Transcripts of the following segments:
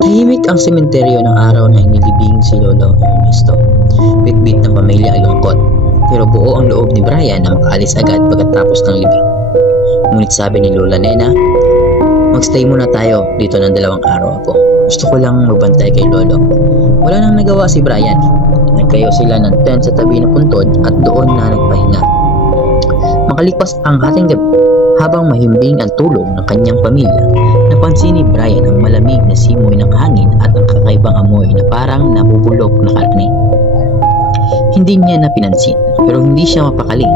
Tahimik ang sementeryo ng araw na inilibing si Lolo Ernesto. Bitbit ng pamilya ay lungkot. Pero buo ang loob ni Brian na makaalis agad pagkatapos ng libing. Ngunit sabi ni Lola Nena, Magstay muna tayo dito ng dalawang araw po. Gusto ko lang magbantay kay Lolo. Wala nang nagawa si Brian. Nagkayo sila ng tent sa tabi ng puntod at doon na nagpahinga. Makalipas ang ating gabi, habang mahimbing ang tulog ng kanyang pamilya, napansin ni Brian ang malamig na simoy amoy na parang nabubulok na karne. Hindi niya na pinansin, pero hindi siya mapakali.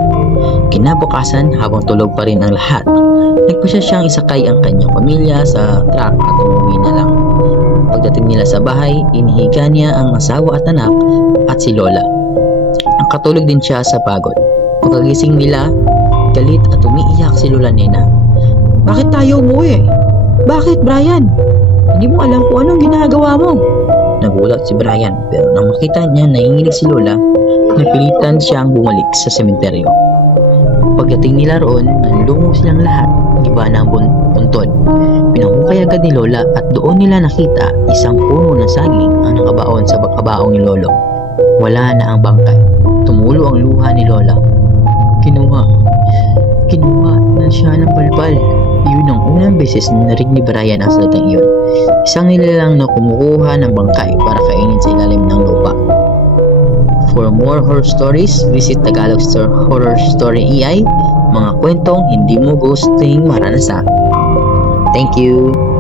Kinabukasan, habang tulog pa rin ang lahat, nagpasya siyang isakay ang kanyang pamilya sa truck at umuwi na lang. Pagdating nila sa bahay, inihiga niya ang asawa at anak at si Lola. Ang katulog din siya sa pagod. Pagkagising nila, galit at umiiyak si Lola Nena. Bakit tayo umuwi? Bakit, Brian? Hindi mo alam kung anong ginagawa mo. Nagulat si Brian pero nang makita niya nanginginig si Lola, napilitan siyang bumalik sa sementeryo. Pagdating nila roon, nanlungo silang lahat, iba na ang puntod. Pinahukay agad ni Lola at doon nila nakita isang puno ng saging ang nakabaon sa bakabaong ni Lolo. Wala na ang bangkay. Tumulo ang luha ni Lola. Kinuha. Kinuha na siya ng palpal. Yun ang unang beses na narinig ni Brian ang salitang iyon. Isang nilalang na kumukuha ng bangkay para kainin sa ilalim ng lupa. For more horror stories, visit Tagalog Store Horror Story EI, mga kwentong hindi mo gusting maranasan. Thank you!